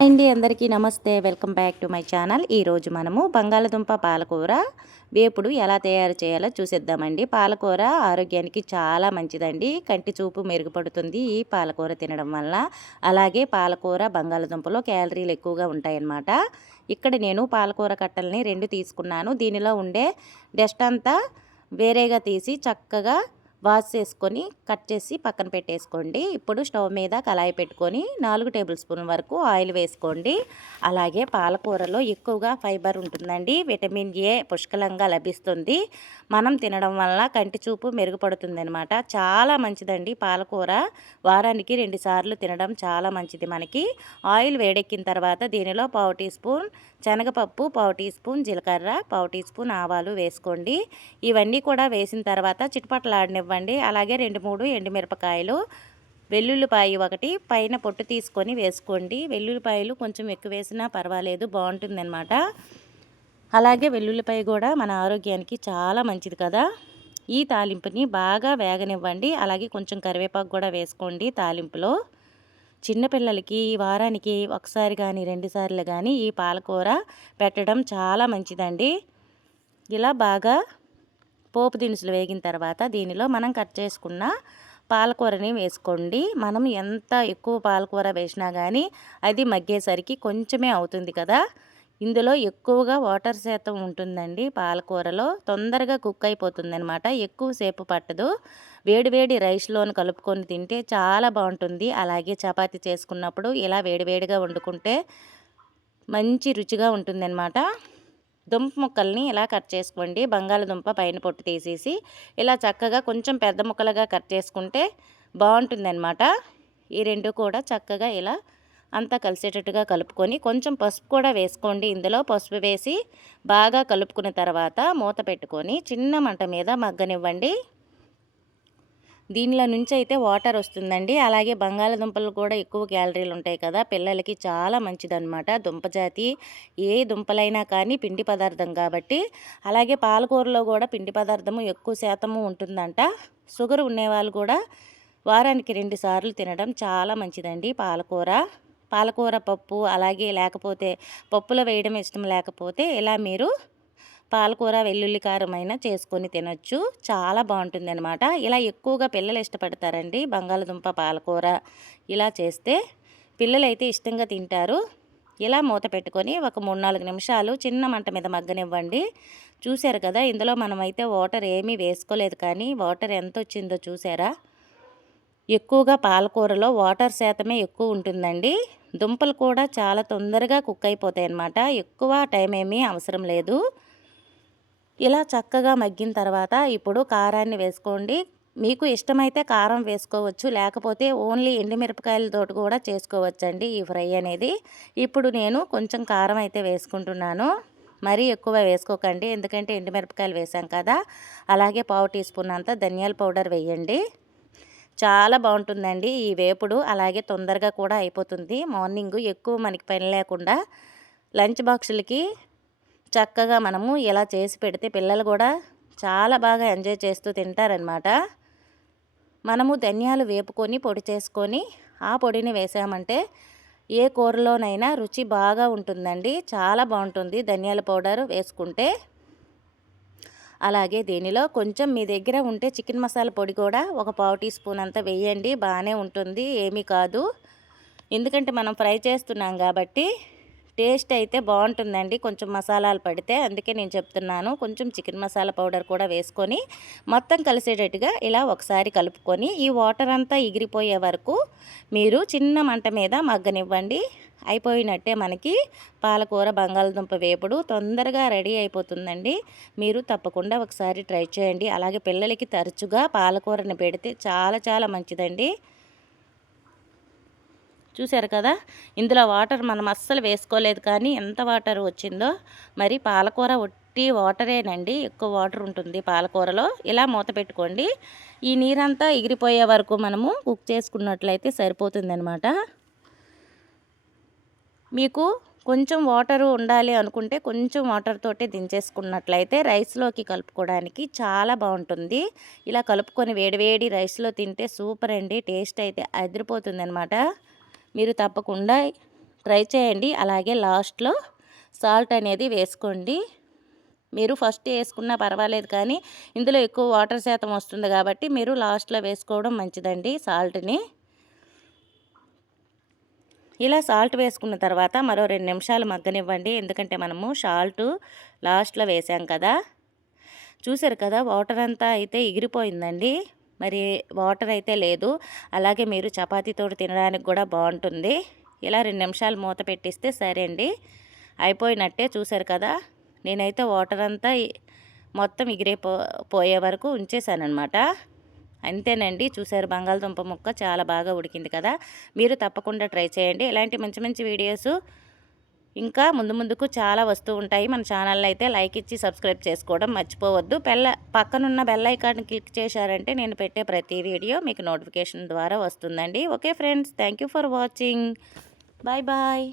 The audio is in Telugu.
అండి అందరికీ నమస్తే. Welcome back to my channel. ఈరోజు మనము బంగాళదుంప పాలకూర వేపుడు ఎలా తయారు చేయాలో చూసేద్దామండి. పాలకూర ఆరోగ్యానికి చాలా మంచిదండి. కంటి చూపు మెరుగుపడుతుంది ఈ పాలకూర తినడం వల్ల. అలాగే పాలకూర బంగాళదుంపలో క్యాలరీలు ఎక్కువగా ఉంటాయన్నమాట. ఇక్కడ నేను పాలకూర కట్టల్ని రెండు తీసుకున్నాను. దీనిలో ఉండే డస్ట్ అంతా వేరేగా తీసి చక్కగా వాష్ చేసుకొని కట్ చేసి పక్కన పెట్టేసుకోండి. ఇప్పుడు స్టవ్ మీద కళాయి పెట్టుకొని నాలుగు టేబుల్ స్పూన్ వరకు ఆయిల్ వేసుకోండి. అలాగే పాలకూరలో ఎక్కువగా ఫైబర్ ఉంటుందండి. విటమిన్ ఏ పుష్కలంగా లభిస్తుంది. మనం తినడం వల్ల కంటి చూపు మెరుగుపడుతుంది అనమాట చాలా మంచిదండి పాలకూర. వారానికి రెండుసార్లు తినడం చాలా మంచిది మనకి. ఆయిల్ వేడెక్కిన తర్వాత దీనిలో పావు టీ స్పూన్ శనగపప్పు పావు టీ స్పూన్ జీలకర్ర పావు టీ స్పూన్ ఆవాలు వేసుకోండి. ఇవన్నీ కూడా వేసిన తర్వాత ఇవ్వండి. అలాగే రెండు మూడు ఎండుమిరపకాయలు వెల్లుల్లిపాయ ఒకటి పైన పొట్టు తీసుకొని వేసుకోండి. వెల్లుల్లిపాయలు కొంచెం ఎక్కువ వేసినా పర్వాలేదు బాగుంటుందన్నమాట. అలాగే వెల్లుల్లిపాయ కూడా మన ఆరోగ్యానికి చాలా మంచిది కదా. ఈ తాలింపుని బాగా వేగనివ్వండి. అలాగే కొంచెం కరివేపాకు కూడా వేసుకోండి తాలింపులో. చిన్నపిల్లలకి వారానికి ఒకసారి కానీ రెండుసార్లు కానీ ఈ పాలకూర పెట్టడం చాలా మంచిదండి. ఇలా బాగా పోపు దినుసులు వేగిన తర్వాత దీనిలో మనం కట్ చేసుకున్న పాలకూరని వేసుకోండి. మనం ఎంత ఎక్కువ పాలకూర వేసినా కానీ అది మగ్గేసరికి కొంచెమే అవుతుంది కదా. ఇందులో ఎక్కువగా వాటర్ శాతం ఉంటుందండి పాలకూరలో. తొందరగా కుక్ అయిపోతుందనమాట ఎక్కువసేపు పట్టదు. వేడివేడి రైస్లోని కలుపుకొని తింటే చాలా బాగుంటుంది. అలాగే చపాతీ చేసుకున్నప్పుడు ఇలా వేడివేడిగా వండుకుంటే మంచి రుచిగా ఉంటుందన్నమాట. దుంప ముక్కల్ని ఇలా కట్ చేసుకోండి. బంగాళదుంప పైన పొట్టు తీసేసి ఇలా చక్కగా కొంచెం పెద్ద ముక్కలుగా కట్ చేసుకుంటే బాగుంటుందన్నమాట. ఈ రెండు కూడా చక్కగా ఇలా అంతా కలిసేటట్టుగా కలుపుకొని కొంచెం పసుపు కూడా వేసుకోండి. ఇందులో పసుపు వేసి బాగా కలుపుకున్న తర్వాత మూత పెట్టుకొని చిన్న మంట మీద మగ్గనివ్వండి. దీనిలో నుంచి అయితే వాటర్ వస్తుందండి. అలాగే బంగాళదుంపలు కూడా ఎక్కువ క్యాలరీలు ఉంటాయి కదా. పిల్లలకి చాలా మంచిదన్నమాట. దుంపజాతి ఏ దుంపలైనా కానీ పిండి పదార్థం కాబట్టి. అలాగే పాలకూరలో కూడా పిండి పదార్థము ఎక్కువ శాతము ఉంటుందంట. షుగర్ ఉండేవాళ్ళు కూడా వారానికి రెండు సార్లు తినడం చాలా మంచిదండి పాలకూర. పాలకూర పప్పు అలాగే లేకపోతే పప్పులో వేయడం ఇష్టం లేకపోతే ఇలా మీరు పాలకూర వెల్లుల్లి కారమైన చేసుకొని తినొచ్చు. చాలా బాగుంటుంది అనమాట ఇలా ఎక్కువగా పిల్లలు ఇష్టపడతారండి బంగాళదుంప పాలకూర ఇలా చేస్తే. పిల్లలు అయితే ఇష్టంగా తింటారు. ఇలా మూత పెట్టుకొని ఒక మూడు నాలుగు నిమిషాలు చిన్న మంట మీద మగ్గనివ్వండి. చూశారు కదా ఇందులో మనమైతే వాటర్ ఏమీ వేసుకోలేదు కానీ వాటర్ ఎంత వచ్చిందో చూసారా ఎక్కువగా పాలకూరలో వాటర్ శాతమే ఎక్కువ ఉంటుందండి. దుంపలు కూడా చాలా తొందరగా కుక్ అయిపోతాయి అన్నమాట ఎక్కువ టైం ఏమీ అవసరం లేదు. ఇలా చక్కగా మగ్గిన తర్వాత ఇప్పుడు కారాన్ని వేసుకోండి. మీకు ఇష్టమైతే కారం వేసుకోవచ్చు. లేకపోతే ఓన్లీ ఎండుమిరపకాయలతో కూడా చేసుకోవచ్చండి ఈ ఫ్రై అనేది. ఇప్పుడు నేను కొంచెం కారం అయితే వేసుకుంటున్నాను. మరీ ఎక్కువ వేసుకోకండి. ఎందుకంటే ఎండుమిరపకాయలు వేసాం కదా. అలాగే పావు టీ స్పూన్ అంతా ధనియాల పౌడర్ వేయండి. చాలా బాగుంటుందండి ఈ వేపుడు. అలాగే తొందరగా కూడా అయిపోతుంది. మార్నింగ్ ఎక్కువ మనకి పని లేకుండా లంచ్ బాక్సులకి చక్కగా మనము ఇలా చేసి పెడితే పిల్లలు కూడా చాలా బాగా ఎంజాయ్ చేస్తూ తింటారనమాట మనము ధనియాలు వేపుకొని పొడి చేసుకొని ఆ పొడిని వేసామంటే ఏ కూరలోనైనా రుచి బాగా ఉంటుందండి. చాలా బాగుంటుంది ధనియాల పౌడర్ వేసుకుంటే. అలాగే దీనిలో కొంచెం మీ దగ్గర ఉంటే చికెన్ మసాలా పొడి కూడా ఒక పావు టీ స్పూన్ అంతా వేయండి బాగానే ఉంటుంది ఏమీ కాదు. ఎందుకంటే మనం ఫ్రై చేస్తున్నాం కాబట్టి టేస్ట్ అయితే బాగుంటుందండి. కొంచెం మసాలాలు పడితే అందుకే నేను చెప్తున్నాను. కొంచెం చికెన్ మసాలా పౌడర్ కూడా వేసుకొని మొత్తం కలిసేటట్టుగా ఇలా ఒకసారి కలుపుకొని ఈ వాటర్ అంతా ఎగిరిపోయే వరకు మీరు చిన్న మంట మీద మగ్గనివ్వండి. అయిపోయినట్టే మనకి పాలకూర బంగాళదుంప వేపుడు తొందరగా రెడీ అయిపోతుందండి. మీరు తప్పకుండా ఒకసారి ట్రై చేయండి. అలాగే పిల్లలకి తరచుగా పాలకూరని పెడితే చాలా చాలా మంచిదండి. చూసారు కదా? ఇందులో వాటర్ మనం అస్సలు వేసుకోలేదు కానీ ఎంత వాటర్ వచ్చిందో. మరి పాలకూర ఒట్టి వాటరేనండి. ఎక్కువ వాటర్ ఉంటుంది పాలకూరలో. ఇలా మూత పెట్టుకోండి. ఈ నీరంతా ఎగిరిపోయే వరకు మనము కుక్ చేసుకున్నట్లయితే సరిపోతుందనమాట మీకు కొంచెం వాటర్ ఉండాలి అనుకుంటే కొంచెం వాటర్ తోటి దించేసుకున్నట్లయితే రైస్లోకి కలుపుకోవడానికి చాలా బాగుంటుంది. ఇలా కలుపుకొని వేడివేడి రైస్లో తింటే సూపర్ అండి. టేస్ట్ అయితే అదిరిపోతుంది అనమాట మీరు తప్పకుండా ట్రై చేయండి. అలాగే లాస్ట్లో సాల్ట్ అనేది వేసుకోండి. మీరు ఫస్ట్ వేసుకున్నా పర్వాలేదు కానీ ఇందులో ఎక్కువ వాటర్ శాతం వస్తుంది కాబట్టి మీరు లాస్ట్లో వేసుకోవడం మంచిదండి సాల్ట్ని. ఇలా సాల్ట్ వేసుకున్న తర్వాత మరో రెండు నిమిషాలు మగ్గనివ్వండి. ఎందుకంటే మనము సాల్ట్ లాస్ట్లో వేసాం కదా. చూసారు కదా వాటర్ అంతా అయితే ఎగిరిపోయిందండి. మరి వాటర్ అయితే లేదు. అలాగే మీరు చపాతీతో తినడానికి కూడా బాగుంటుంది. ఇలా రెండు నిమిషాలు మూత పెట్టిస్తే సరే అండి అయిపోయినట్టే చూసారు కదా. నేనైతే వాటర్ అంతా మొత్తం ఎగిరిపో పోయే వరకు ఉంచేసానమాట అంతేనండి. చూసారు బంగాళదుంప ముక్క చాలా బాగా ఉడికింది కదా. మీరు తప్పకుండా ట్రై చేయండి. ఇలాంటి మంచి మంచి వీడియోస్ ఇంకా ముందు ముందుకు చాలా వస్తూ ఉంటాయి. మన ఛానల్లో అయితే లైక్ ఇచ్చి సబ్స్క్రైబ్ చేసుకోవడం మర్చిపోవద్దు. బెల్ల పక్కనున్న బెల్ ఐకాన్ క్లిక్ చేశారంటే నేను పెట్టే ప్రతి వీడియో మీకు నోటిఫికేషన్ ద్వారా వస్తుందండి. Okay friends thank for watching. Bye bye.